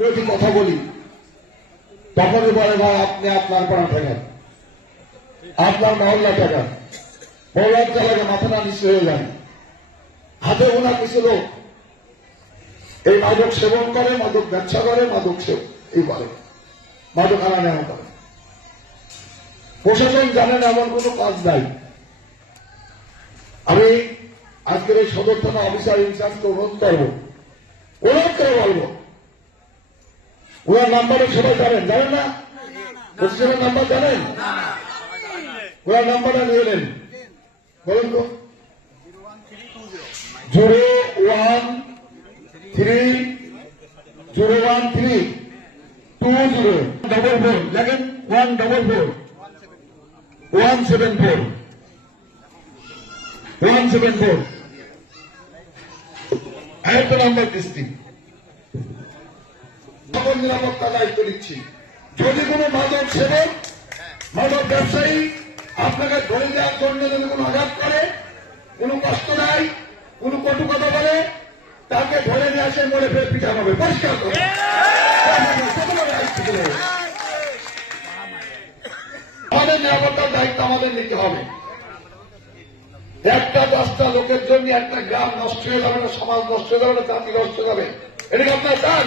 যদি কথা বলি তখনই বলে ভাই আপনি আপনার পাড়া ঠেকান, আপনার মহল্লা ঠেকান, মহল্লার চালাকে মাথাটা নিচু হয়ে যান। হাতে ওনার কিছু লোক এই মাদক সেবন করে, মাদক ব্যবসা করে, মাদক এই করে, মাদক আনা নেওয়া করে। প্রশাসন জানেন এমন কোন কাজ নাই। আমি আজকের এই সদর থানা অফিসার ইনচার্জকে অনুরোধ করবো, অনুরোধ করে বলবো, ওনার নাম্বারে সবাই জানেন, জানেন না? প্রশাসনের নাম্বার জানেন? ওনার নাম্বারটা নিয়ে নেন, বলুন তো। 013 লেখেন 144 একটা নাম্বার ডিস্ট্রিক্ট সকল নিরাপত্তা দায়িত্ব নিচ্ছি। যদি কোনো মাদক সেবক, মাদক ব্যবসায়ী আপনাকে ধরে দেওয়ার জন্য যদি কোনো আঘাত করে, কোনো কষ্ট নাই, কোনো কটু কথা বলে, তাকে ধরে নিয়ে আসে মরে ফের পিঠা হবে, পরিষ্কার করে। আমাদের নিরাপত্তার দায়িত্ব আমাদের নিতে হবে। একটা 10টা লোকের জন্য একটা গ্রাম নষ্ট হয়ে যাবে না, সমাজ নষ্ট হয়ে যাবে না, জাতি নষ্ট হয়ে যাবে, এটা কি আপনারা চান?